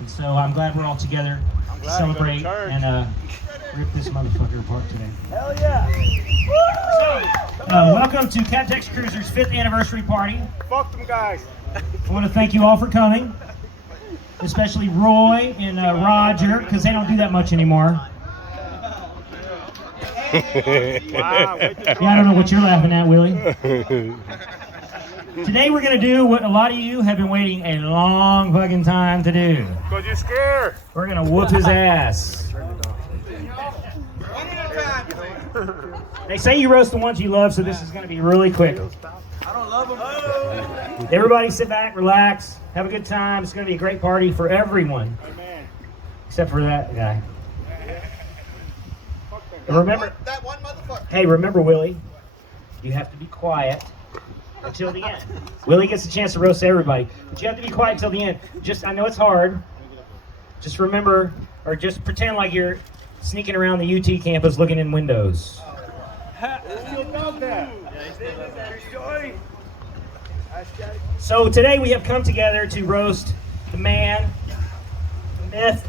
And so I'm glad we're all together to celebrate and rip this motherfucker apart today. Hell yeah! So, welcome to CapTex Cruiser's 5th anniversary party. Fuck them guys. I want to thank you all for coming, especially Roy and Roger, because they don't do that much anymore. Wow, Yeah, I don't know what you're laughing at, Willie. Today we're going to do what a lot of you have been waiting a long fucking time to do. Because you're scared. We're going to whoop his ass. They say you roast the ones you love, so this is going to be really quick. I don't love them. Everybody sit back, relax, have a good time. It's going to be a great party for everyone. Amen. Except for that guy. And remember, that one motherfucker. hey, remember, Willie, you have to be quiet until the end. Willie gets a chance to roast everybody, but you have to be quiet until the end. Just, I know it's hard. Just remember, or just pretend like you're sneaking around the UT campus looking in windows. So today we have come together to roast the man, the myth,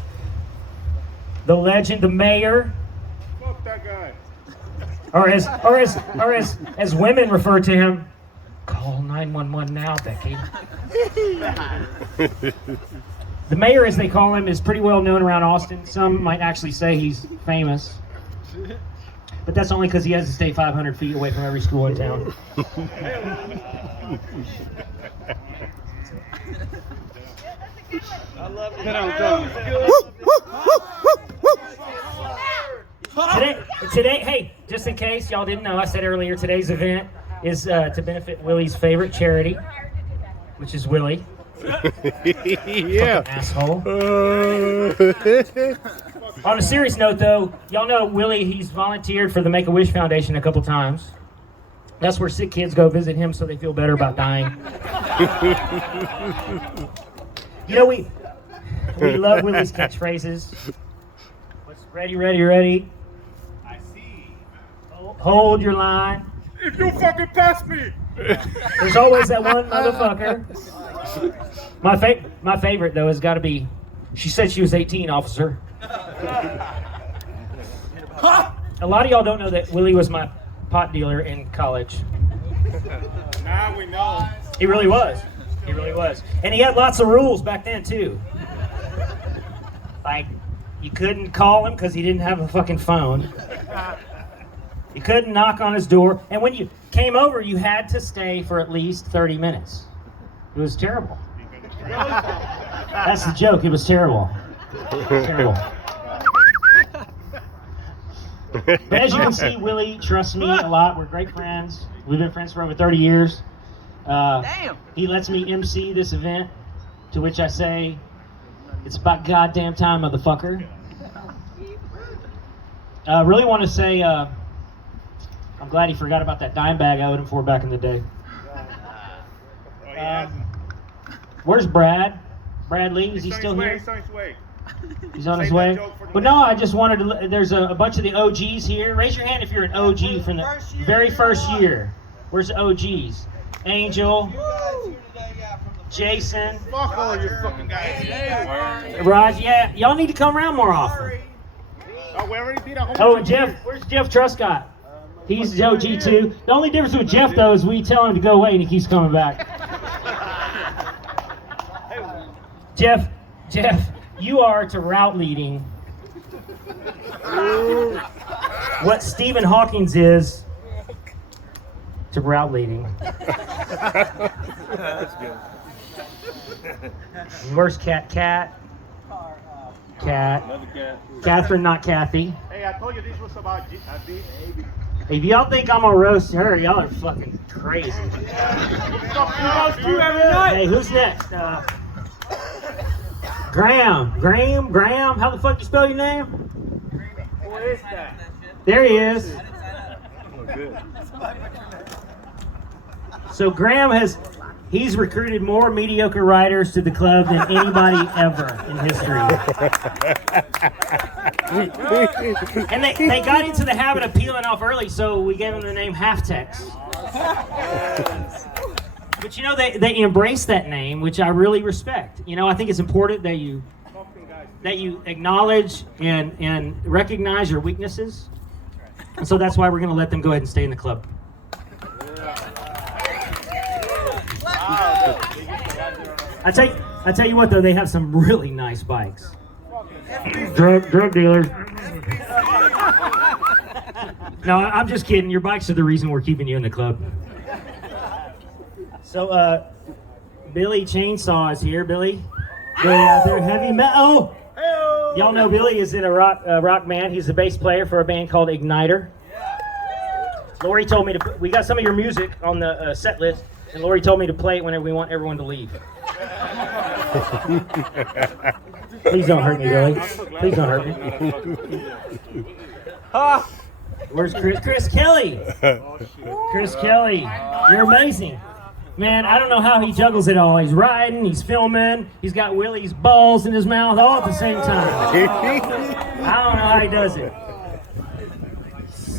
the legend, the mayor, Fuck that guy. or as women refer to him, call 911 now, Becky. The mayor, as they call him, is pretty well known around Austin. Some might actually say he's famous, but that's only because he has to stay 500 feet away from every school in town. I love it. Today, hey, just in case y'all didn't know, I said earlier, today's event is to benefit Willie's favorite charity, which is Willie. Yeah. Fucking asshole. On a serious note, though, y'all know Willie, he's volunteered for the Make-A-Wish Foundation a couple times. That's where sick kids go visit him so they feel better about dying. You know, we love Willie's catchphrases. What's ready, ready, ready? I see. Hold your line. If you fucking pass me. There's always that one motherfucker. My favorite, though, has got to be, she said she was 18, officer. A lot of y'all don't know that Willie was my pot dealer in college. Now we know. He really was. He really was. And he had lots of rules back then, too. Like, you couldn't call him because he didn't have a fucking phone. You couldn't knock on his door. And when you came over, you had to stay for at least 30 minutes. It was terrible. That's the joke. It was terrible. Terrible. But as you can see, Willie trusts me a lot. We're great friends. We've been friends for over 30 years. Damn. He lets me MC this event, to which I say, it's about goddamn time, motherfucker. I really want to say, I'm glad he forgot about that dime bag I owed him for back in the day. Where's Brad? Brad Lee, is he still here? He's on his way. He's on his Save that way. joke for the But no, I just wanted to, there's a bunch of the OGs here. Raise your hand if you're an OG from the very first year. Where's the OGs? Angel, Jason, Fuck all you fucking guys. Raj, yeah, y'all need to come around more often. Oh, we already did a whole Oh, bunch and of Jeff, years. where's Jeff Truscott? He's the OG too. The only difference with Jeff, though, is we tell him to go away and he keeps coming back. Jeff, you are to route leading what Stephen Hawking's is to route leading. That's good. Where's Cat? Cat. Another cat. Catherine, not Kathy. Hey, I told you this was about If y'all think I'm gonna roast her, y'all are fucking crazy. Hey, who's next? Graham. How the fuck you spell your name? Who is that? There he is. Oh, good. So Graham he's recruited more mediocre riders to the club than anybody ever in history. And they got into the habit of peeling off early, so we gave him the name CapTex. But you know, they embrace that name, which I really respect. You know, I think it's important that you that you acknowledge and recognize your weaknesses. And so that's why we're going to let them go ahead and stay in the club. I tell you what though, they have some really nice bikes. Drug dealers. No, I'm just kidding. Your bikes are the reason we're keeping you in the club. So, Billy Chainsaw is here. Billy out there, heavy metal. Oh! Y'all know Billy is in a rock band. He's the bass player for a band called Igniter. Lori told me we got some of your music on the set list, and Lori told me to play it whenever we want everyone to leave. Please don't hurt me, Billy. Please don't hurt me. Where's Chris? Chris Kelly. Chris Kelly, you're amazing. Man, I don't know how he juggles it all. He's riding, he's filming, he's got Willie's balls in his mouth all at the same time. I don't know how he does it.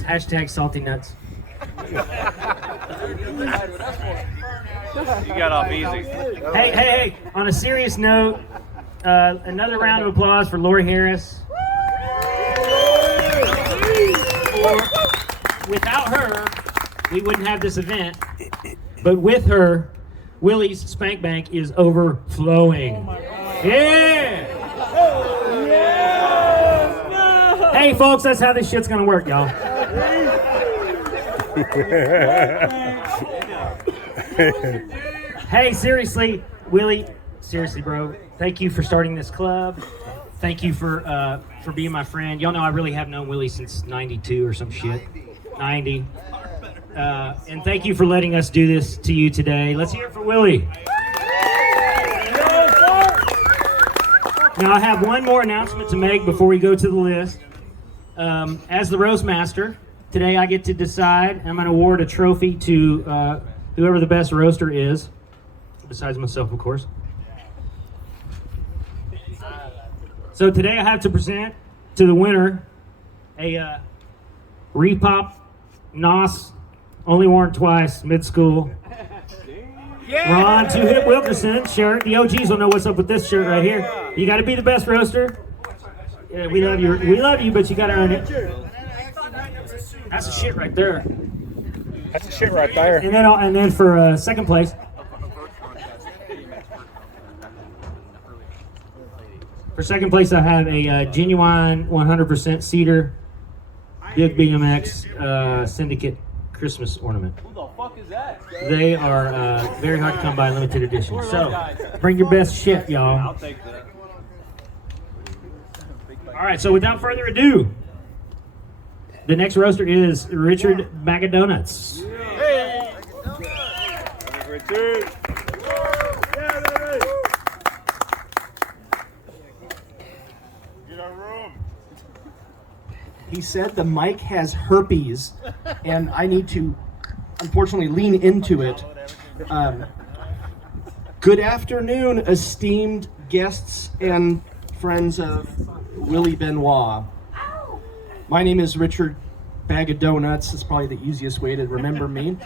Hashtag salty nuts. You got off easy. Hey, on a serious note, another round of applause for Lori Harris. Without her, we wouldn't have this event. But with her, Willie's Spank Bank is overflowing. Yeah! Hey, folks, that's how this shit's gonna work, y'all. Hey, seriously, Willie, seriously, bro, thank you for starting this club. Thank you for being my friend. Y'all know I really have known Willie since 92 or some shit. 90. And thank you for letting us do this to you today. Let's hear it for Willie. Now I have one more announcement to make before we go to the list. As the roast master, today I get to decide. I'm going to award a trophy to whoever the best roaster is, besides myself, of course. So today I have to present to the winner a Repop NOS Only Worn Twice mid-school Ron Two Hip Wilkerson shirt. The OGs will know what's up with this shirt right here. You got to be the best roaster. Yeah, we love you, but you got to earn it. That's a shit right there. That's the shit right there. And then for second place. For second place, I have a genuine 100% cedar Big BMX Syndicate Christmas ornament. Who the fuck is that? They are very hard to come by, limited edition. So, bring your best shit, y'all. I'll take that. All right, so without further ado, the next roaster is Richard Bag of Donuts. Hey! Richard! Get a room. He said the mic has herpes, and I need to, unfortunately, lean into it. Good afternoon, esteemed guests and friends of Willie Benoit. My name is Richard Bag of Donuts. It's probably the easiest way to remember me.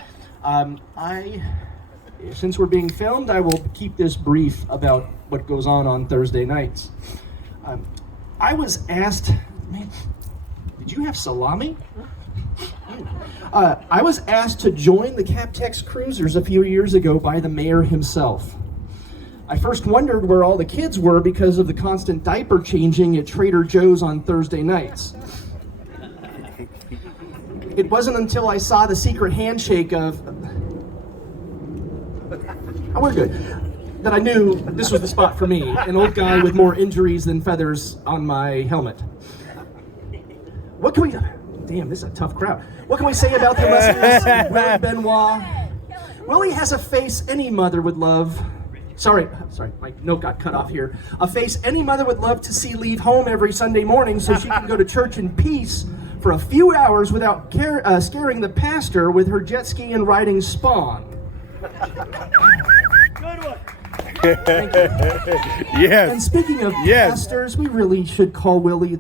Since we're being filmed, I will keep this brief about what goes on Thursday nights. I was asked, man, did you have salami? I was asked to join the CapTex cruisers a few years ago by the mayor himself. I first wondered where all the kids were because of the constant diaper changing at Trader Joe's on Thursday nights. It wasn't until I saw the secret handshake of, oh, we're good, that I knew this was the spot for me, an old guy with more injuries than feathers on my helmet. What can we do? Damn, this is a tough crowd. What can we say about the illustrious Willie Benoit? Willie has a face any mother would love. Sorry, my note got cut off here. A face any mother would love to see leave home every Sunday morning so she can go to church in peace for a few hours without scaring the pastor with her jet ski and riding spawn. Good one. Thank you. Yes. And speaking of Yes. pastors, we really should call Willie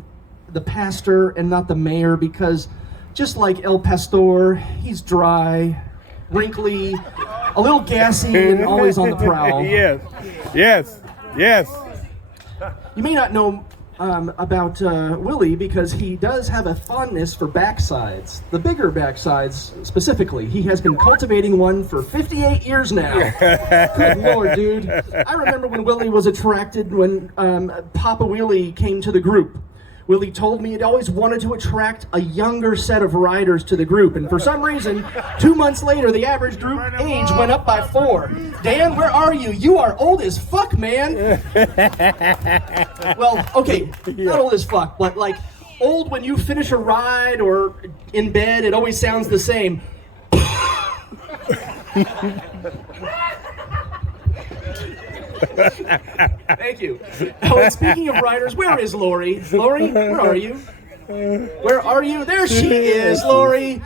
the pastor and not the mayor, because just like El Pastor, he's dry, wrinkly, a little gassy, and always on the prowl. Yes. Yes. Yes. You may not know about Willie because he does have a fondness for backsides, the bigger backsides specifically. He has been cultivating one for 58 years now. Good Lord, dude. I remember when Willie was attracted when Papa Willie came to the group. Willie told me he'd always wanted to attract a younger set of riders to the group, and for some reason, 2 months later, the average group age went up by 4. Dan, where are you? You are old as fuck, man. Well, okay, not old as fuck, but like old when you finish a ride or in bed, it always sounds the same. Thank you. Oh, and speaking of riders, where is Lori? Lori, where are you? Where are you? There she is, Lori.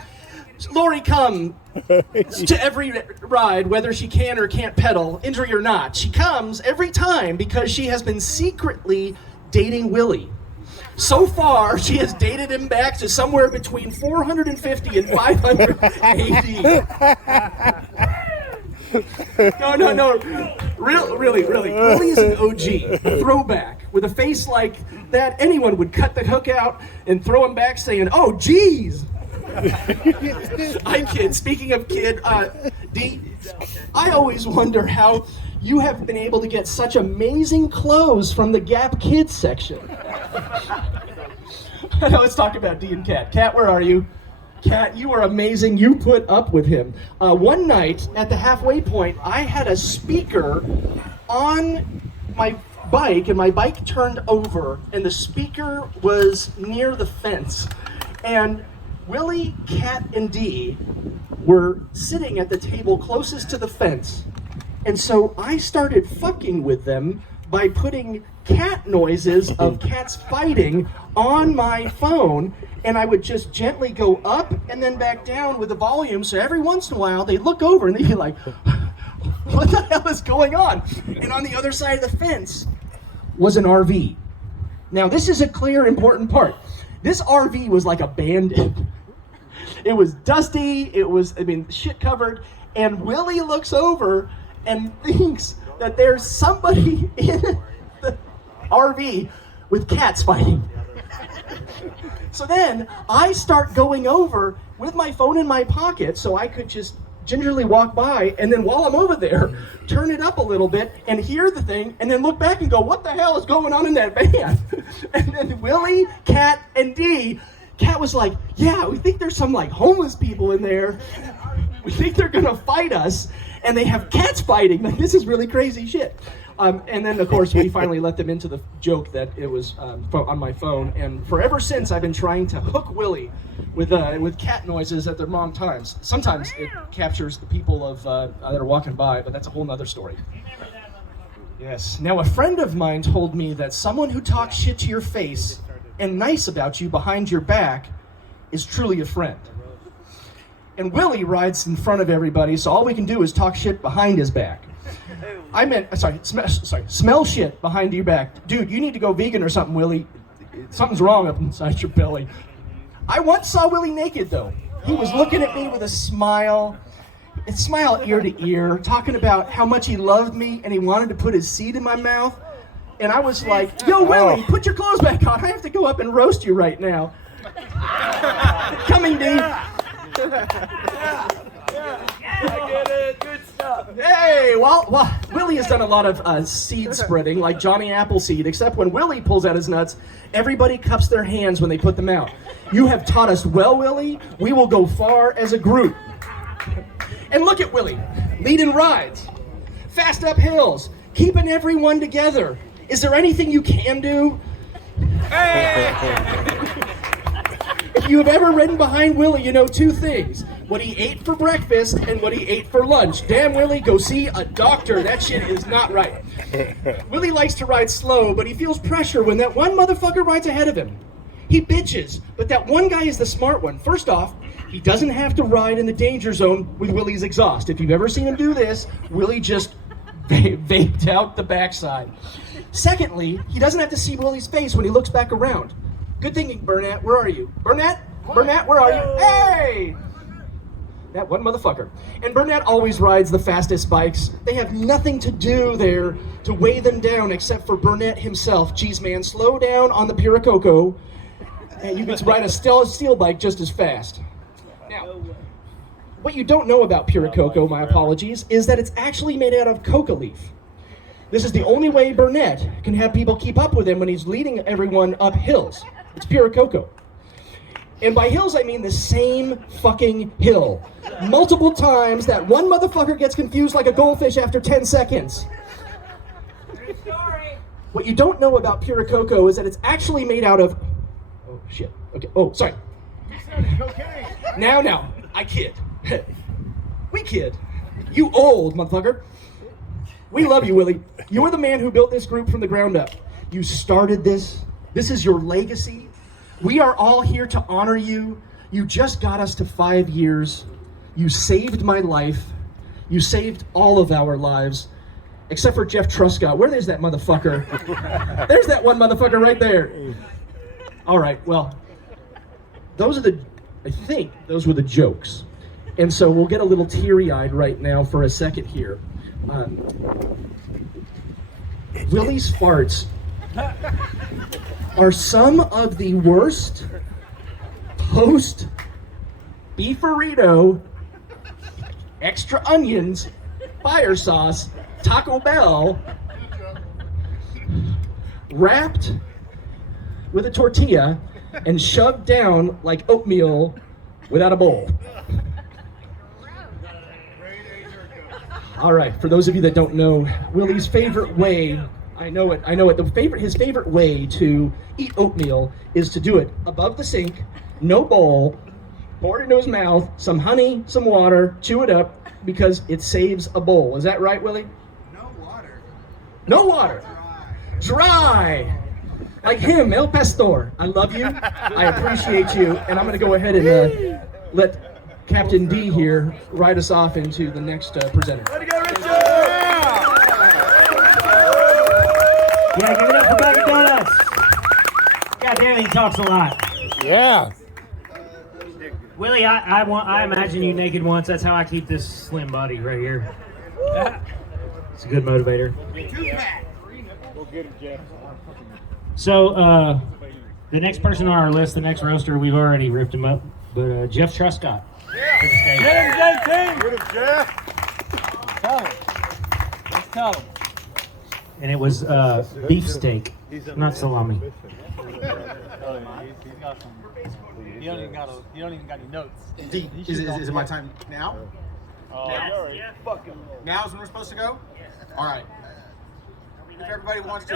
Lori, come to every ride, whether she can or can't pedal, injury or not. She comes every time because she has been secretly dating Willie. So far, she has dated him back to somewhere between 450 and 580. No. Really. Willie is an OG, a throwback, with a face like that. Anyone would cut the hook out and throw him back saying, oh, geez. I kid. Speaking of kid, D, I always wonder how you have been able to get such amazing clothes from the Gap Kids section. Let's talk about D and Kat. Kat, where are you? Kat, you are amazing. You put up with him. One night at the halfway point, I had a speaker on my bike, and my bike turned over, and the speaker was near the fence. And Willie, Kat, and Dee were sitting at the table closest to the fence. And so I started fucking with them by putting cat noises of cats fighting on my phone, and I would just gently go up and then back down with the volume, so every once in a while they'd look over and they'd be like, what the hell is going on? And on the other side of the fence was an RV. Now this is a clear, important part. This RV was like abandoned. It was dusty, it was, shit covered, and Willie looks over and thinks that there's somebody in the RV with cats fighting. So then I start going over with my phone in my pocket so I could just gingerly walk by, and then while I'm over there, turn it up a little bit and hear the thing, and then look back and go, what the hell is going on in that van? And then Willie, Kat, and Dee, Kat was like, yeah, we think there's some like homeless people in there. We think they're gonna fight us, and they have cats fighting. Like, this is really crazy shit. And then, of course, we finally let them into the joke that it was on my phone. And forever since, I've been trying to hook Willie with cat noises at the wrong times. Sometimes it captures the people of that are walking by, but that's a whole nother story. Yes. Now, a friend of mine told me that someone who talks shit to your face and nice about you behind your back is truly a friend. And Willie rides in front of everybody, so all we can do is talk shit behind his back. Smell shit behind your back. Dude, you need to go vegan or something, Willie. Something's wrong up inside your belly. I once saw Willie naked, though. He was looking at me with a smile ear to ear, talking about how much he loved me and he wanted to put his seed in my mouth. And I was like, yo, Willie, put your clothes back on. I have to go up and roast you right now. Coming, D. I get it. Good stuff. Hey, well, Willie has done a lot of seed spreading, like Johnny Appleseed, except when Willie pulls out his nuts, everybody cups their hands when they put them out. You have taught us well, Willie. We will go far as a group. And look at Willie, leading rides, fast up hills, keeping everyone together. Is there anything you can do? If you have ever ridden behind Willie, you know two things. What he ate for breakfast and what he ate for lunch. Damn, Willie, go see a doctor. That shit is not right. Willie likes to ride slow, but he feels pressure when that one motherfucker rides ahead of him. He bitches, but that one guy is the smart one. First off, he doesn't have to ride in the danger zone with Willie's exhaust. If you've ever seen him do this, Willie just vaped out the backside. Secondly, he doesn't have to see Willie's face when he looks back around. Good thinking, Burnett. Where are you? Burnett, where are you? Hey! That one motherfucker. And Burnett always rides the fastest bikes. They have nothing to do there to weigh them down except for Burnett himself. Geez, man, slow down on the Piracoco, and you can ride a steel bike just as fast. Now, what you don't know about Piracoco, my apologies, is that it's actually made out of coca leaf. This is the only way Burnett can have people keep up with him when he's leading everyone up hills. It's Piracoco. And by hills, I mean the same fucking hill. Multiple times, that one motherfucker gets confused like a goldfish after 10 seconds. What you don't know about Piracoco is that it's actually made out of... Oh, shit. Okay. Oh, sorry. Now, I kid. We kid. You old motherfucker. We love you, Willie. You were the man who built this group from the ground up. You started this. This is your legacy. We are all here to honor you. You just got us to 5 years. You saved my life. You saved all of our lives. Except for Jeff Truscott. Where is that motherfucker? There's that one motherfucker right there. All right, well, I think those were the jokes. And so we'll get a little teary-eyed right now for a second here. Willie's farts are some of the worst post beefarito, extra onions, fire sauce, Taco Bell, wrapped with a tortilla and shoved down like oatmeal without a bowl. All right, for those of you that don't know, Willie's favorite way, I know it, his favorite way to eat oatmeal is to do it above the sink, no bowl, pour it into his mouth, some honey, some water, chew it up, because it saves a bowl. Is that right, Willie? No water. No water. Dry. Like him, El Pastor. I love you. I appreciate you. And I'm going to go ahead and let Captain D here ride us off into the next presenter. Way to go, Richard! Yeah, give it up for Bag of Donuts. God damn it, he talks a lot. Yeah. Willie, I imagine you naked once. That's how I keep this slim body right here. It's a good motivator. Go get it, Jeff. So, the next person on our list, the next roaster, we've already ripped him up, but Jeff Truscott. Get him, JT! Get him, Jeff. Tell him. Let's tell him. And it was beef steak, not salami. He's got some. You don't even got any notes. D, is it my time now? Yeah. Now is when we're supposed to go? All right. If everybody wants to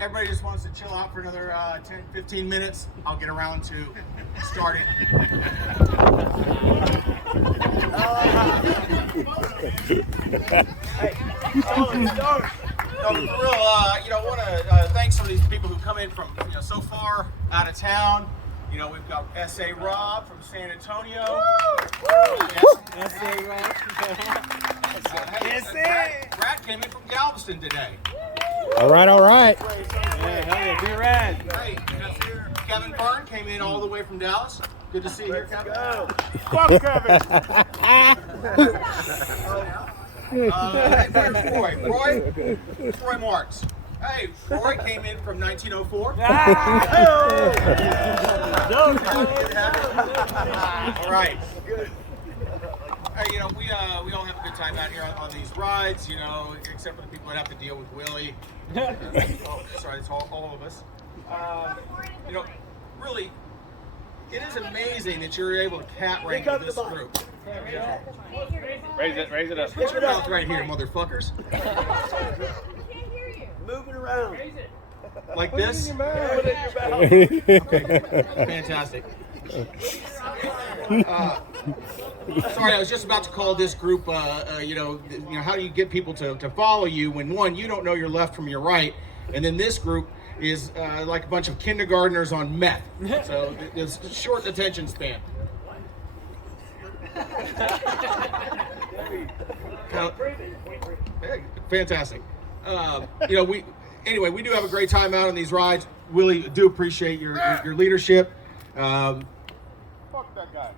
everybody just wants to chill out for another 10, 15 minutes, I'll get around to starting. No, for real, I want to thank some of these people who come in from so far out of town. We've got S.A. Rob from San Antonio. S.A. Rob. Brad came in from Galveston today. All right. Yeah, hell yeah, be rad. Great. Kevin Byrne came in all the way from Dallas. Good to see you here, Kevin. Fuck Kevin. Where's Roy? Roy Marks. Hey, Roy came in from 1904. All right. Hey, we all have a good time out here on these rides, except for the people that have to deal with Willie. Sorry, it's all of us. Really, it is amazing that you're able to cat rank with this group. Raise it up. Put your mouth right here, motherfuckers. Move it around. Like this? Okay. Fantastic. Sorry, I was just about to call this group, how do you get people to follow you when, one, you don't know your left from your right, and then this group is like a bunch of kindergartners on meth. So there's a short attention span. Hey, fantastic. We do have a great time out on these rides. Willie, do appreciate your leadership. Fuck that guy.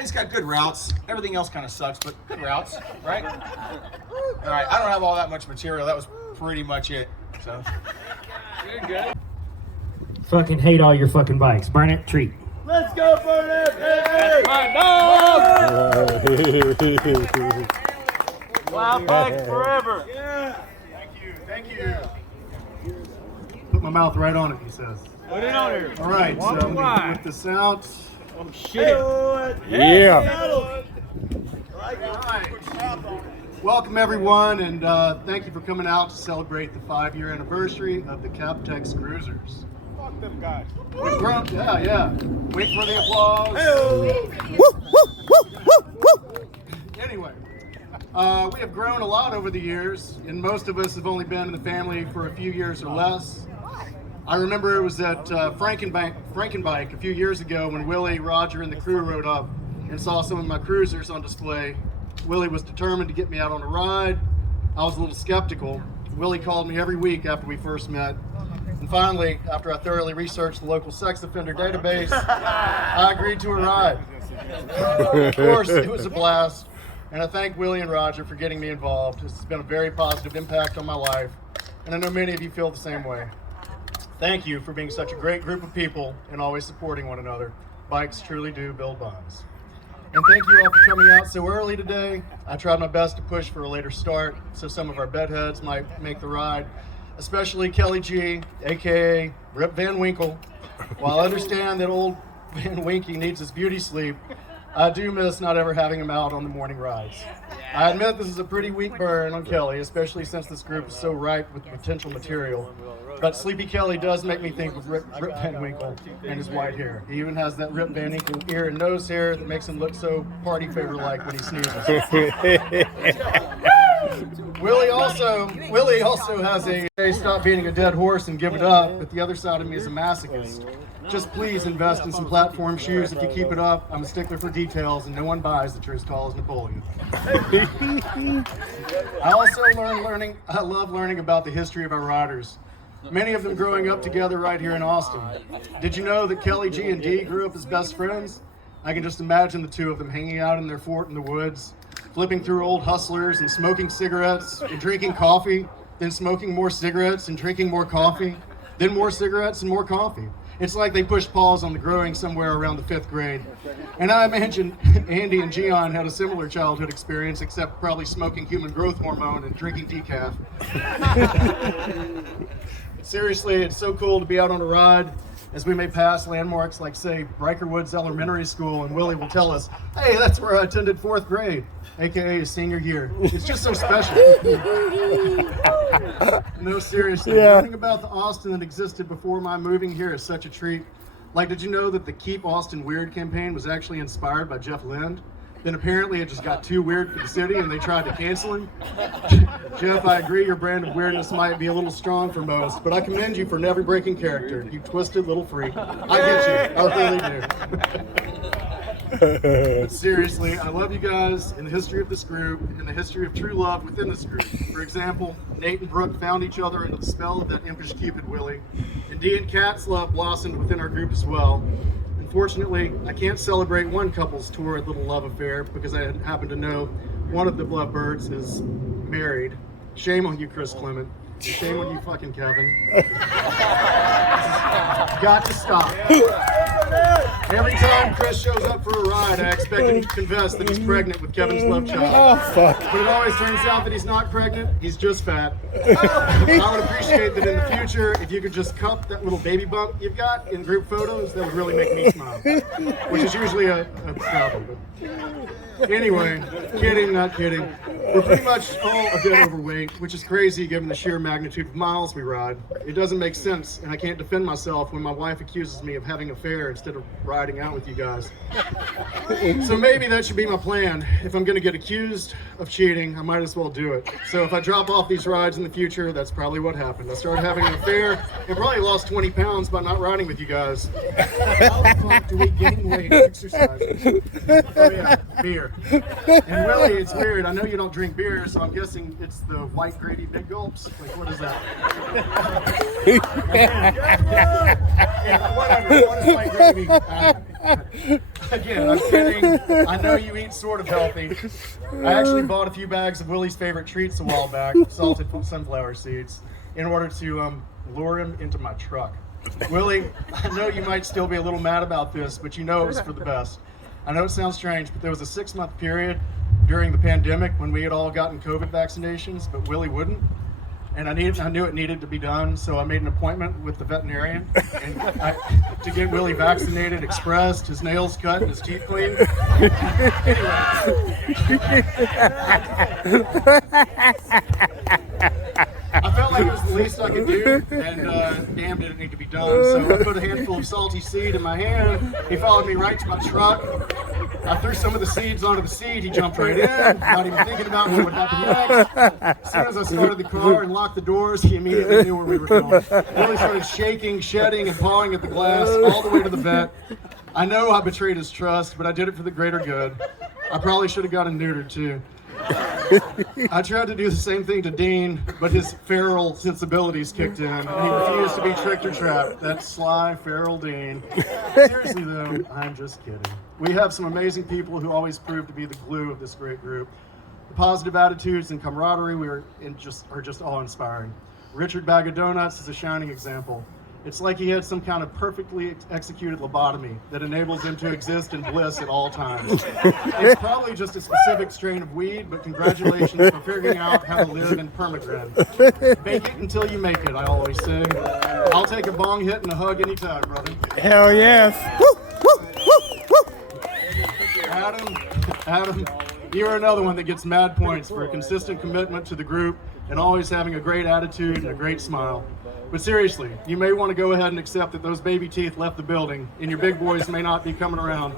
He's got good routes. Everything else kind of sucks, but good routes, right? All right, I don't have all that much material. That was pretty much it. So. Good. Fucking hate all your fucking bikes. Burn it, treat. Let's go for it! Hey! My dog! Wild bike forever. Thank you. Put my mouth right on it, he says. Put it on here. All right, so I'm gonna put this out. Oh shit. Yeah. Welcome everyone, and thank you for coming out to celebrate the 5-year anniversary of the CapTex Cruisers. Fuck them guys. We've grown, yeah. Wait for the applause. Anyway, we have grown a lot over the years, and most of us have only been in the family for a few years or less. I remember it was at Frankenbike a few years ago when Willie, Roger, and the crew rode up and saw some of my cruisers on display. Willie was determined to get me out on a ride. I was a little skeptical. Willie called me every week after we first met. And finally, after I thoroughly researched the local sex offender database, I agreed to a ride. Of course, it was a blast, and I thank Willie and Roger for getting me involved. This has been a very positive impact on my life, and I know many of you feel the same way. Thank you for being such a great group of people and always supporting one another. Bikes truly do build bonds. And thank you all for coming out so early today. I tried my best to push for a later start so some of our bedheads might make the ride, especially Kelly G, aka Rip Van Winkle. While I understand that old Van Winky needs his beauty sleep, I do miss not ever having him out on the morning rides. I admit this is a pretty weak burn on Kelly, especially since this group is so ripe with potential material. But Sleepy Kelly does make me think of Rip Van Winkle and his white hair. He even has that Rip Van Winkle ear and nose hair that makes him look so party favor-like when he sneezes. Willie also has a stop beating a dead horse and give it up, but the other side of me is a masochist. Just please invest in some platform shoes. If you keep it up, I'm a stickler for details, and no one buys that you're as tall as Napoleon. I also love learning about the history of our riders. Many of them growing up together right here in Austin. Did you know that Kelly G and D grew up as best friends? I can just imagine the two of them hanging out in their fort in the woods, flipping through old hustlers and smoking cigarettes and drinking coffee, then smoking more cigarettes and drinking more coffee, then more cigarettes and more coffee. It's like they pushed pause on the growing somewhere around the 5th grade. And I imagine Andy and Gian had a similar childhood experience, except probably smoking human growth hormone and drinking decaf. Seriously, it's so cool to be out on a ride as we may pass landmarks like, say, Riker Woods Elementary School, and Willie will tell us, hey, that's where I attended 4th grade, aka his senior year. It's just so special. No, seriously, learning about the Austin that existed before my moving here is such a treat. Like, did you know that the Keep Austin Weird campaign was actually inspired by Jeff Lind? Then apparently it just got too weird for the city and they tried to cancel him. Jeff, I agree your brand of weirdness might be a little strong for most, but I commend you for never breaking character. You twisted little freak. I get you. I really do. But seriously, I love you guys and the history of this group and the history of true love within this group. For example, Nate and Brooke found each other under the spell of that impish Cupid Willie, and Dee and Kat's love blossomed within our group as well. Unfortunately, I can't celebrate one couple's torrid little love affair because I happen to know one of the lovebirds is married. Shame on you, Chris Clement. Shame on you, fucking Kevin. Got to stop. Every time Chris shows up for a ride, I expect him to confess that he's pregnant with Kevin's love child. Oh, fuck. But it always turns out that he's not pregnant, he's just fat. I would appreciate that in the future, if you could just cup that little baby bump you've got in group photos, that would really make me smile. Which is usually a problem. But anyway, kidding, not kidding. We're pretty much all a bit overweight, which is crazy given the sheer magnitude of miles we ride. It doesn't make sense, and I can't defend myself when my wife accuses me of having an affair instead of riding out with you guys. So maybe that should be my plan. If I'm gonna get accused of cheating, I might as well do it. So if I drop off these rides in the future, that's probably what happened. I started having an affair and probably lost 20 pounds by not riding with you guys. How the fuck do we gain weight exercising? Oh yeah, beer. And Willie, it's weird. I know you don't drink beer, so I'm guessing it's the white gravy big gulps. Like, what is that? Yeah, whatever. What is white gravy? Again, I'm kidding. I know you eat sort of healthy. I actually bought a few bags of Willie's favorite treats a while back, salted sunflower seeds, in order to lure him into my truck. Willie, I know you might still be a little mad about this, but you know it was for the best. I know it sounds strange, but there was a 6-month period during the pandemic when we had all gotten COVID vaccinations, but Willie wouldn't. And I knew it needed to be done, so I made an appointment with the veterinarian to get Willie vaccinated, expressed, his nails cut, and his teeth cleaned. I felt like it was the least I could do, and damn, did it need to be done. So I put a handful of salty seed in my hand. He followed me right to my truck. I threw some of the seeds onto the seat. He jumped right in, not even thinking about what would happen next. As soon as I started the car and locked the doors, he immediately knew where we were going. Willie started shaking, shedding, and pawing at the glass all the way to the vet. I know I betrayed his trust, but I did it for the greater good. I probably should have gotten neutered too. I tried to do the same thing to Dean, but his feral sensibilities kicked in, and he refused to be tricked or trapped. That sly, feral Dean. Seriously though, I'm just kidding. We have some amazing people who always prove to be the glue of this great group. The positive attitudes and camaraderie are just awe-inspiring. Richard Bag of Donuts is a shining example. It's like he had some kind of perfectly executed lobotomy that enables him to exist in bliss at all times. It's probably just a specific strain of weed, but congratulations for figuring out how to live in permagrin. Bake it until you make it, I always say. I'll take a bong hit and a hug anytime, brother. Hell yes. Adam, you're another one that gets mad points for a consistent commitment to the group and always having a great attitude and a great smile. But seriously, you may want to go ahead and accept that those baby teeth left the building and your big boys may not be coming around.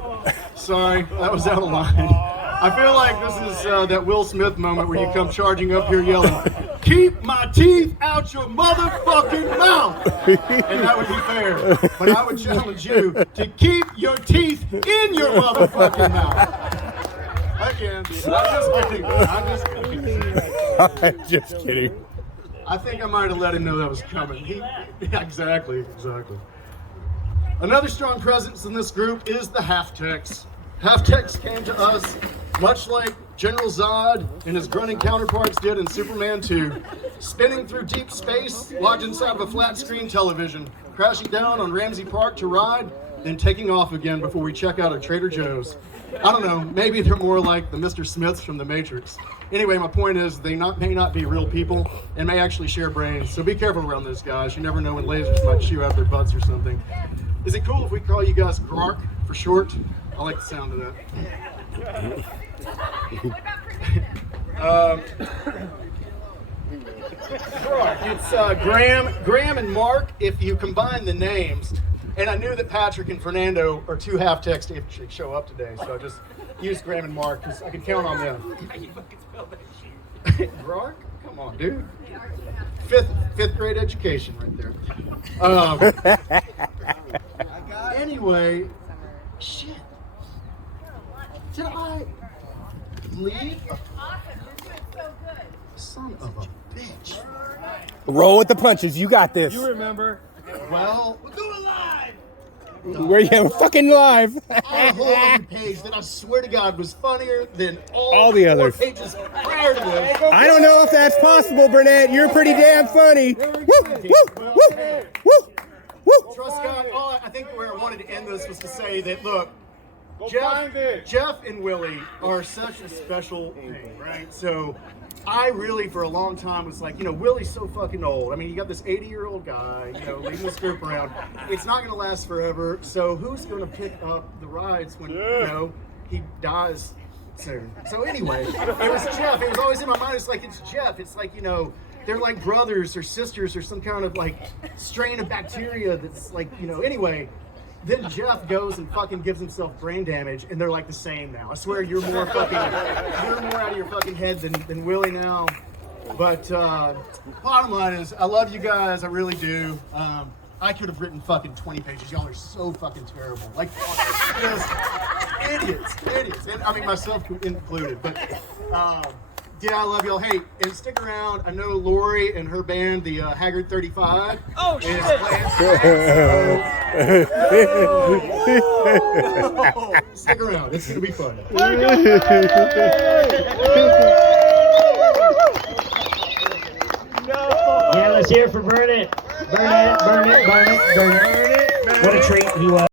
Sorry, that was out of line. I feel like this is that Will Smith moment where you come charging up here yelling, "Keep my teeth out your motherfucking mouth!" And that would be fair. But I would challenge you to keep your teeth in your motherfucking mouth. I can. I'm just kidding. I'm just kidding. I think I might have let him know that was coming. Exactly. Another strong presence in this group is the CapTex. CapTex came to us much like General Zod and his grunting counterparts did in Superman 2, spinning through deep space, locked inside of a flat screen television, crashing down on Ramsey Park to ride, then taking off again before we check out at Trader Joe's. I don't know, maybe they're more like the Mr. Smiths from The Matrix. Anyway, my point is they may not be real people and may actually share brains, so be careful around those guys. You never know when lasers might shoot out their butts or something. Is it cool if we call you guys Grark for short? I like the sound of that. It's Graham and Mark if you combine the names. And I knew that Patrick and Fernando are two CapTex to show up today, so I just used Graham and Mark because I can count on them. Grark? Come on, dude. Fifth grade education right there. Anyway, shit. Did I leave? Son of a bitch. Roll with the punches. You got this. You remember? Well, We're fucking live. I had a whole other page that I swear to God was funnier than All the others. pages prior to this. I don't know if that's possible, Burnett. You're pretty damn funny. Woo, woo, woo, woo, woo. Trust God. I think where I wanted to end this was to say that, look, Jeff and Willie are such a special thing, right? So I really, for a long time, was like, Willie's so fucking old. I mean, you got this 80-year-old guy, leading this group around. It's not going to last forever. So who's going to pick up the rides when, he dies soon? So anyway, it was Jeff. It was always in my mind. It's like, it's Jeff. It's like, they're like brothers or sisters or some kind of like strain of bacteria that's like, anyway. Then Jeff goes and fucking gives himself brain damage, and they're like the same now. I swear you're more out of your fucking head than Willie now. But bottom line is, I love you guys, I really do. I could have written fucking 20 pages. Y'all are so fucking terrible. Like, just idiots. And I mean, myself included. But yeah, I love y'all. Hey, and stick around. I know Lori and her band, the Haggard 35, is playing tonight, so Stick around. It's going to be fun. Yeah, let's hear it for Burnett. Burnett. What a treat he was.